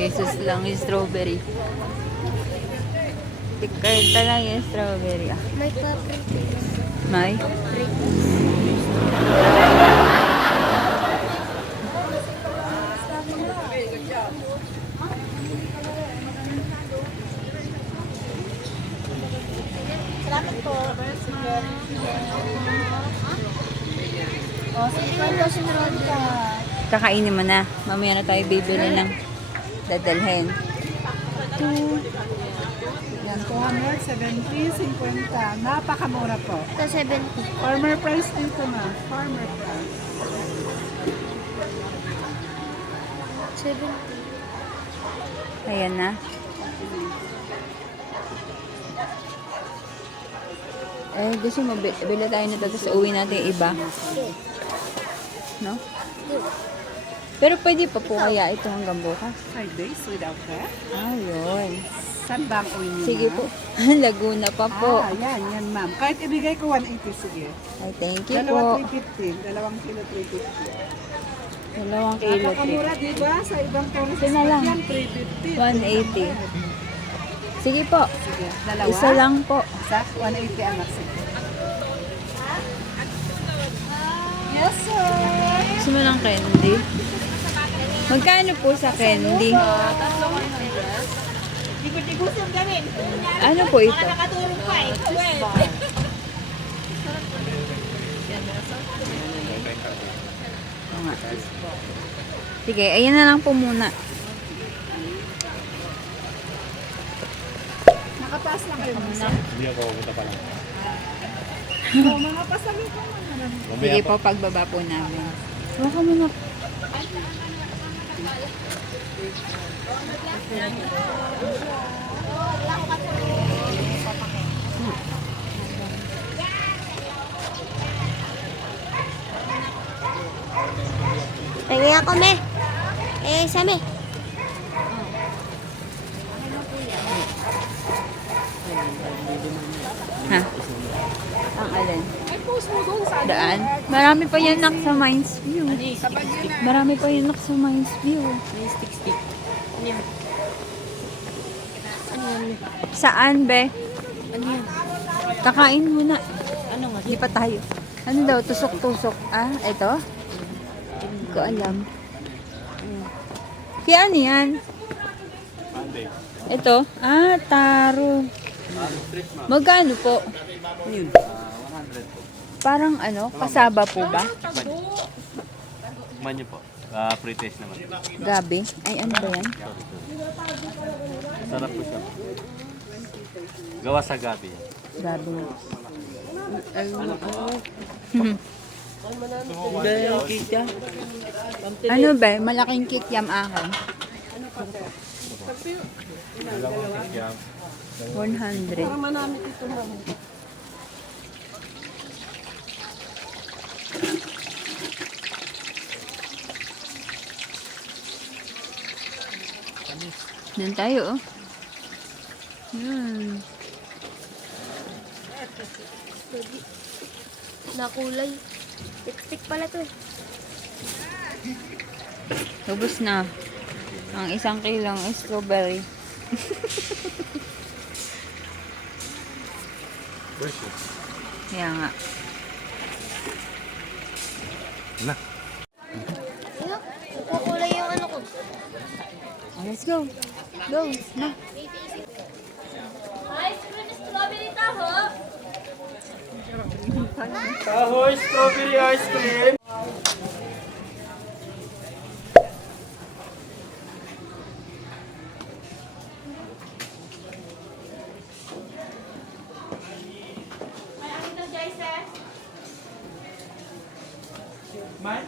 pesos lang yung strawberry. 50 lang yung strawberry. Ah. May papritis. May? Salamat po. O, sige po, sinurod ka. Kakainin mo na. Mamaya na tayo bibili ng dadalhin. Yan, 270, 50. Napakamura po. Ito, 70. Farmer price dito na. Farmer price. 70. Ayan na. Eh, gusto mo, bili tayo nito tapos uwi natin yung iba. No? Pero pwede pa po kaya ito hanggang bukas. 5 days without that. Ah, yun. Saan ba ang uwi niyo? Sige po. Laguna pa po. Ah, yan ma'am. Kahit ibigay ko 180, sige. Ay, thank you Dalawa po. 350. 2 kilo 350. 2 kilo. Napakamura, di ba? Sa ibang tourist Ito na lang. yan, 350. 180. Sige po. Sige, dalawa. Isa lang po. Isa, 180 ang maximum. Yes, sir. Gusto mo ng candy? Magkano po sa candy? Ano po ito? Oo nga. Sige, ayan na lang po muna. Nakapass lang kayo muna. Hindi ako pumunta pa lang. So, mga pasali ko man. Sige po, pagbaba po namin. Baka muna. Pengen ako, me. Eh, isa, me. Ha? Ang alin? Daan? Marami pa yan nak sa Mines View. Marami pa yan nak sa Mines View. Saan, be? Kakain muna. Hindi pa tayo. Ano daw? Tusok-tusok. Ah, ito? Hindi ko alam. Kaya ano yan? Ito? Ah, taro. Magkano po? Parang ano, kasaba po ba? Tikman niyo po. Pre-taste naman. Gabi? Ay, ano ba yan? Sarap po siya. Gawa sa gabi. Gabi. Ano ba? Malaking kikiam akin. 100. Manamit ito ma'am. Doon tayo, oh. Yan. Nakulay. Tik-tik pala to. Ubus na. Ang 1 kilong strawberry. Kaya nga. Na. Ayun, nakukulay yung ano ko. Oh, let's go. Go. Na. Ahoy, strawberry ice cream! Mine?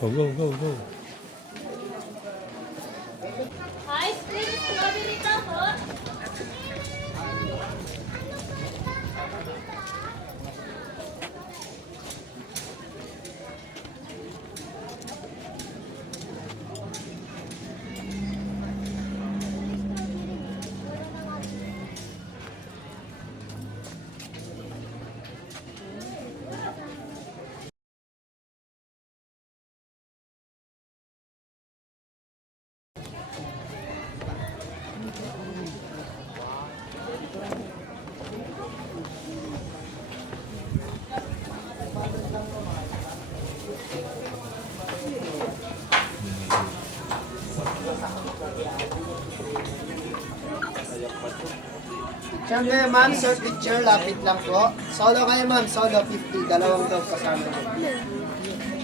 Go, go, go, go. Ice cream, strawberry taho. Diyan kayo ma'am, sir picture, lapit lang po. Solo kayo ma'am, solo 50, dalawang dog kasama mo.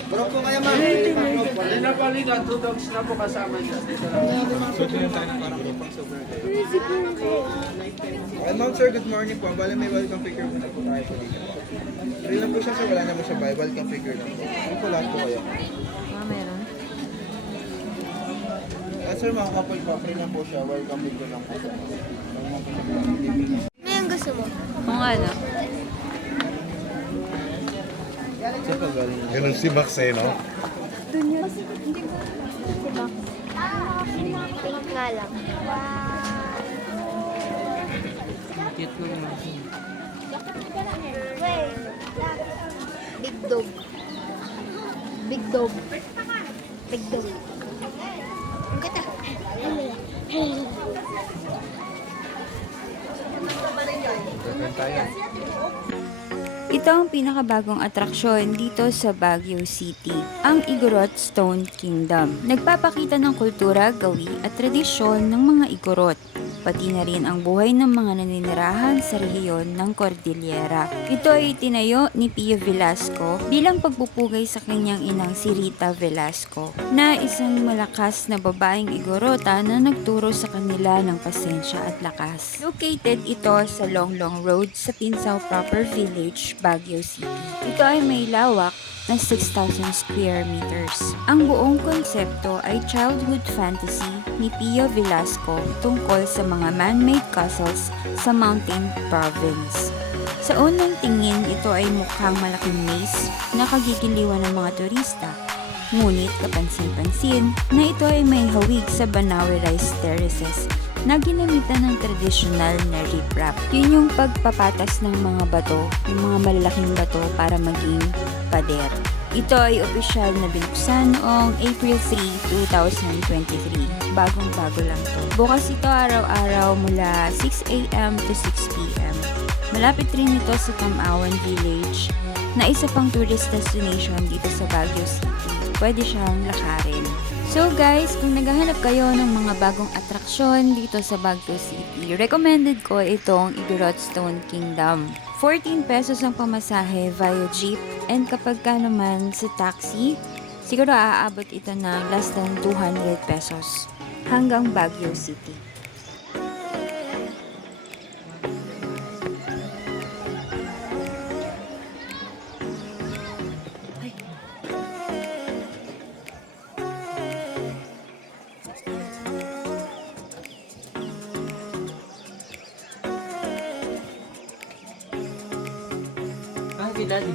Group po kayo ma'am. Hindi na baliga, 2 dogs na po kasama niya. Dito lang. Ma'am sir, good morning po. Bale may welcome figure po na po tayo po dito. Free lang po siya sir, wala naman siya buy. Welcome figure lang po. Ano po lahat po kayo? Meron. Sir, mga couple po, free lang po siya. Welcome figure lang po. Ano yung gusto mo? Kung ano. Sir, pag galing. Ganun si Max eh, no? Nga lang. Wait. Big dog. Big dog. Big dog. Ang ganda. Ito ang pinakabagong atraksyon dito sa Baguio City, ang Igorot Stone Kingdom. Nagpapakita ng kultura, gawi at tradisyon ng mga Igorot, pati na rin ang buhay ng mga naninirahan sa rehiyon ng Cordillera. Ito ay itinayo ni Pio Velasco bilang pagpupugay sa kanyang inang si Rita Velasco, na isang malakas na babaeng Igorota na nagturo sa kanila ng pasensya at lakas. Located ito sa Longlong Road sa Pinsao Proper Village, Baguio City. Ito ay may lawak na 6,000 square meters. Ang buong konsepto ay childhood fantasy ni Pio Velasco tungkol sa mga man-made castles sa Mountain Province. Sa unang tingin, ito ay mukhang malaking maze na kagigiliwan ng mga turista. Ngunit kapansin-pansin na ito ay may hawig sa Banawe Rice Terraces na ginamitan ng tradisyonal na riprap. Yun yung pagpapatas ng mga bato, yung mga malalaking bato para maging pader. Ito ay opisyal na binuksan noong April 3, 2023. Bagong-bago lang to. Bukas ito araw-araw mula 6 a.m. to 6 p.m. Malapit rin ito sa Tamawan Village na isa pang tourist destination dito sa Baguio City. Pwede siyang lakarin. So guys, kung naghahanap kayo ng mga bagong atraksyon dito sa Baguio City, recommended ko itong Igorot Stone Kingdom. 14 pesos ang pamasahe via jeep, and kapag ka naman sa taxi, siguro aabot ito ng less than 200 pesos hanggang Baguio City. Ah, si Daddy.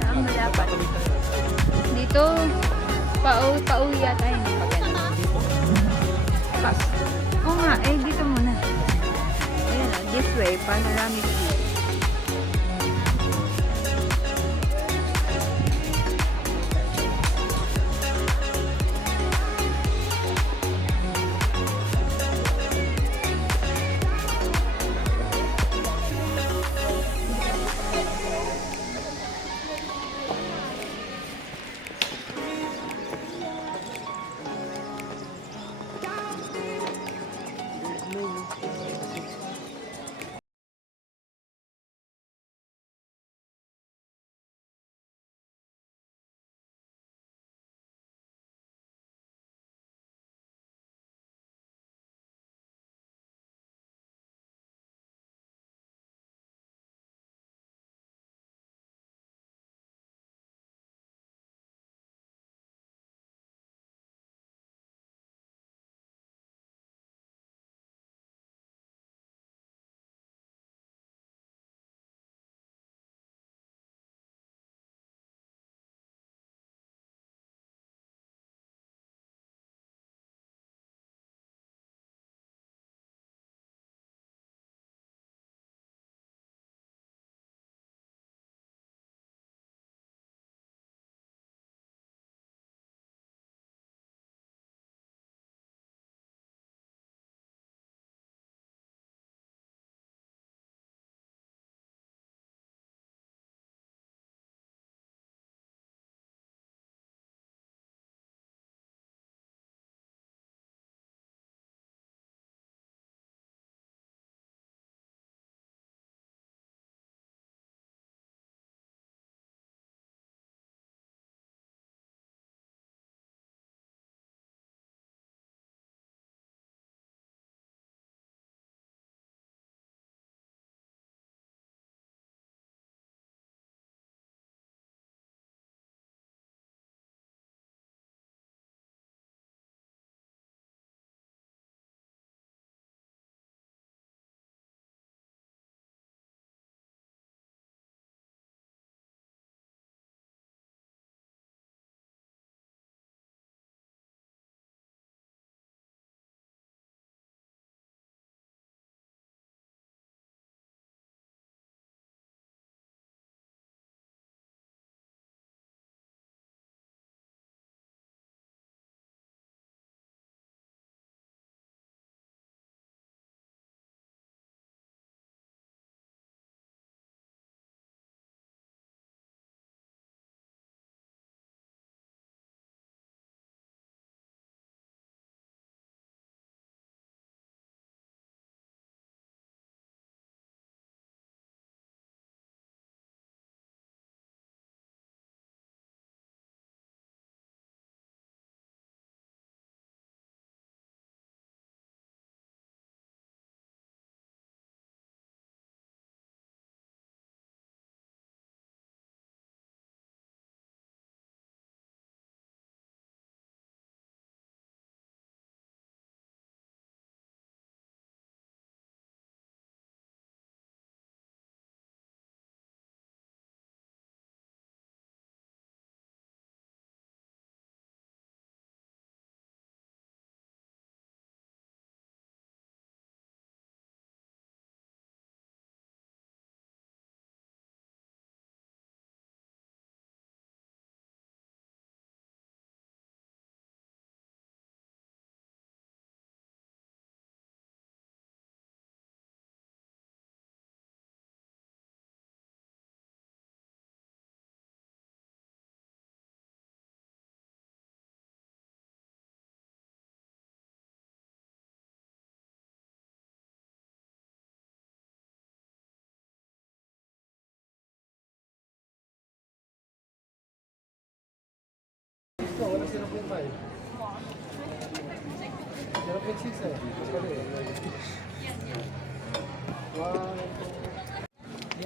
Saan mo dapat? Dito, pauwi yata yun. Pag ano. Oo nga, dito muna. Ayan, this way, panoramic view.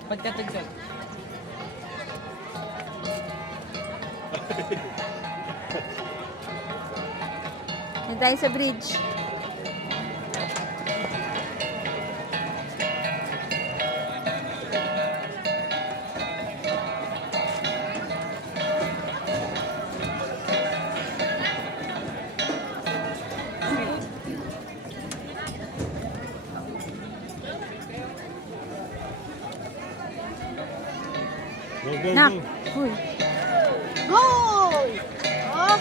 Pagkatagdag. Na tayo sa bridge. Go, go, Nak! go. Uy! Go! Oh!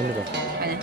Ano ba? Ano?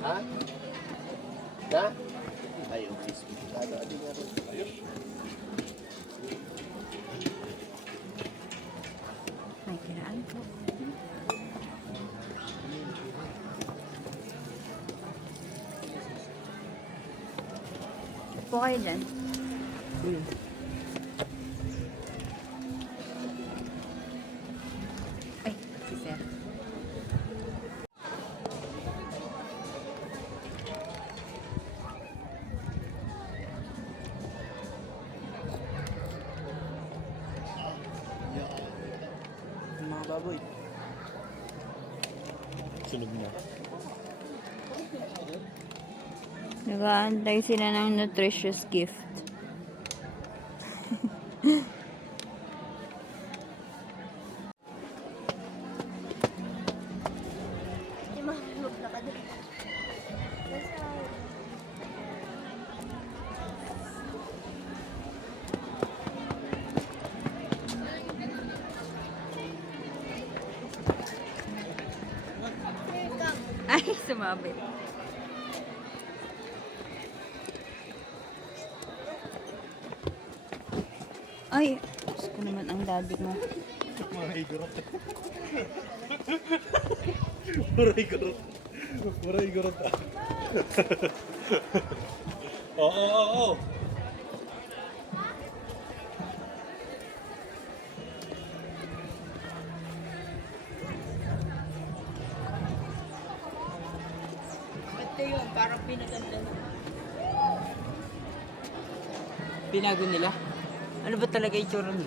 Ha? Na? Ay, okay. Ano nga rin. May kiraan po. Po kayo dyan. Ay, si Sir. Mga baboy. Sunog na. Nag-aantay sila ng nutritious gift. Di mahulog na ka doon. Ay, sumabit. Ay, Diyos ko naman ang daddy mo. Maray gurot. Maray gurot. Maray gurot. Oo, oo, oo. Ito yun, parang pinaganda na. Pinago nila? Ano ba talaga itsura mo?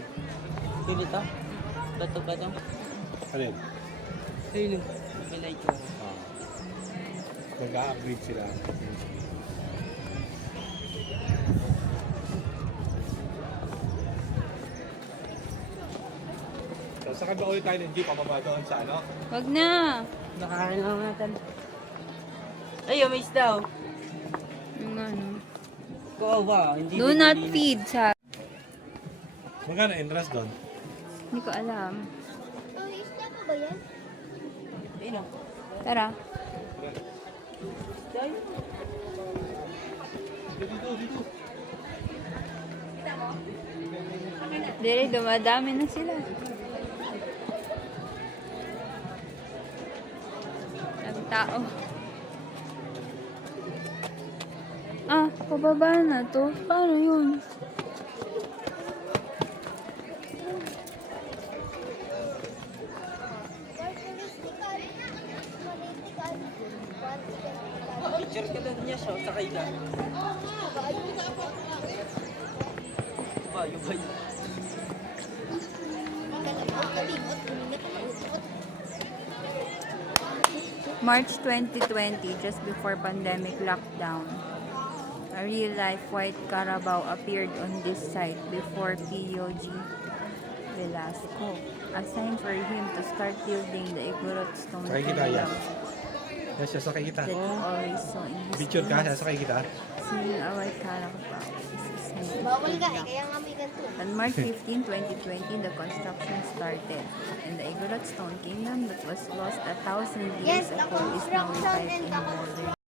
Ganito? Bato ba ito? Ano yun? Ayun o. Pila itsura. Mag-a-upgrade sila. So, sakay ba ulit tayo ng jeep? Pababa doon sa ano? Wag na. Nakakain lang natin. Ayun, may isda o. Yung ano. Kuwawa, hindi Do not feed sa... Magkano interest doon? Hindi ko alam. Oh, isda pa ba yan? Ayun o. Tara. Dere, dumadami na sila. Ang tao. Ah, pababa na to. Paano yun? Picture ka lang niya siya, sakay ka. Bayo, bayo. March 2020, just before pandemic lockdown, a real-life white Carabao appeared on this site before POG Velasco. A sign for him to start building the Igorot Stone Sakay kita, Kingdom Yan siya, sakay kita. that he always saw in his Picture ka, dreams. sakay kita. Seeing a white Carabao is a sign of Bawal ka good luck. kaya nga may ganito. On March 15, 2020, the construction started, and the Igorot Stone Kingdom that was lost 1,000 years Yes, the ago is now construction revived and in the modern